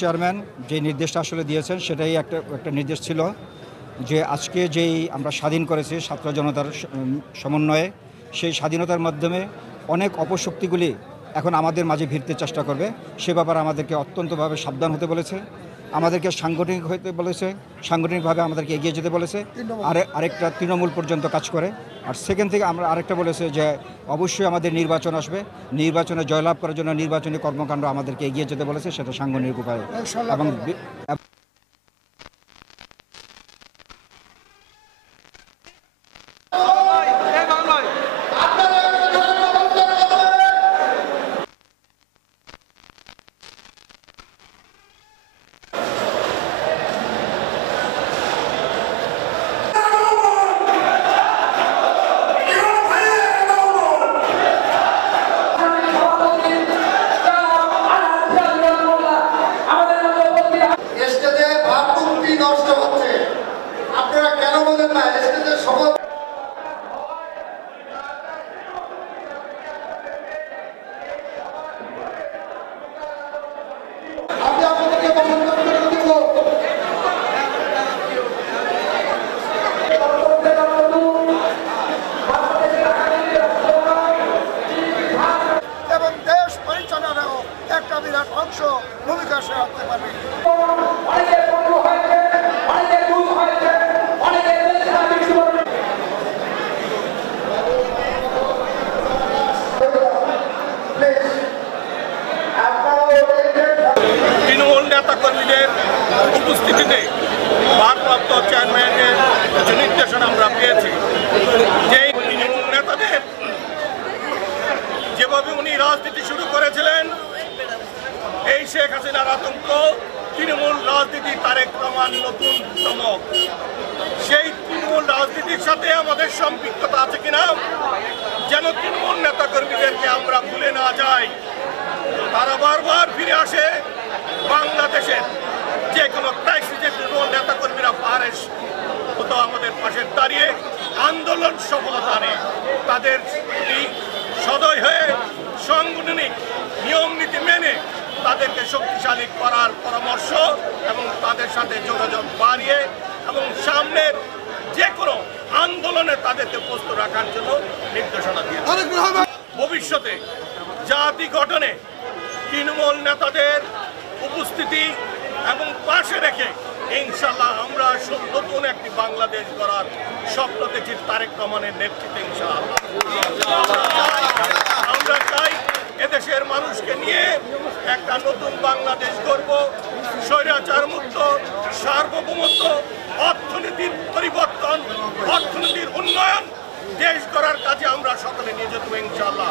Chairman যে নির্দেশটা আসলে দিয়েছেন সেটাই একটা নির্দেশ ছিল যে আজকে যেই আমরা স্বাধীন করেছি ছাত্র জনতার সমন্বয়ে সেই স্বাধীনতার মাধ্যমে অনেক অপশক্তিগুলি এখন আমাদের মাঝে ভিড়তে চেষ্টা করবে সে ব্যাপারে আমাদেরকে অত্যন্তভাবে সাবধান হতে বলেছে, আমাদেরকে সাংগঠনিক হতে বলেছে, সাংগঠনিকভাবে আমাদেরকে এগিয়ে যেতে বলেছে। আরেকটা তৃণমূল পর্যন্ত কাজ করে। আর সেকেন্ড থেকে আমরা আরেকটা বলেছে যে অবশ্যই আমাদের নির্বাচন আসবে, নির্বাচনে জয়লাভ করার জন্য নির্বাচনী কর্মকাণ্ড আমাদেরকে এগিয়ে যেতে বলেছে, সেটা সাংগঠনিক উপায়ে। এবং ভূমিকা সে রাখতে পারবে। তৃণমূল নেতা কর্মীদের উপস্থিতিতে ভারপ্রাপ্ত চেয়ারম্যানের যে নির্দেশনা আমরা পেয়েছি, যে তৃণমূল নেতাদের যেভাবে উনি রাজনীতি শুরু করেছিলেন, এই শেখ হাসিনার আতঙ্ক তৃণমূল রাজনীতি তারেক রহমান নতুন চমক। সেই তৃণমূল রাজনীতির সাথে আমাদের সম্পৃক্ততা আছে কিনা যেন তৃণমূল নেতা কর্মীদেরকে আমরা ভুলে না যাই। তারা বারবার ফিরে আসে বাংলাদেশের যে কোনো ক্রাইসিসে তৃণমূল নেতা কর্মীরা পারে কোথাও আমাদের পাশে দাঁড়িয়ে আন্দোলন সফলতা আনে। তাদের সদয় হয়ে সাংগঠনিক নিয়ম নীতি মেনে তাদেরকে শক্তিশালী করার পরামর্শ এবং তাদের সাথে যোগাযোগ বাড়িয়ে এবং সামনের যে কোনো আন্দোলনে তাদেরকে প্রস্তুত রাখার জন্য নির্দেশনা দিয়ে ভবিষ্যতে জাতি গঠনে তৃণমূল নেতাদের উপস্থিতি এবং পাশে রেখে ইনশাল্লাহ আমরা নতুন একটি বাংলাদেশ গড়ার স্বপ্ন দেখি তারেক রহমানের নেতৃত্বে। ইনশাআল্লাহ আমরা চাই এদেশের মানুষকে নিয়ে একটা নতুন বাংলাদেশ গড়ব, স্বৈরাচার মুক্ত, সার্বভৌমত্ব, অর্থনীতির পরিবর্তন, অর্থনীতির উন্নয়ন, দেশ গড়ার কাজে আমরা সকলে নিয়ে যেতে ইনশাআল্লাহ।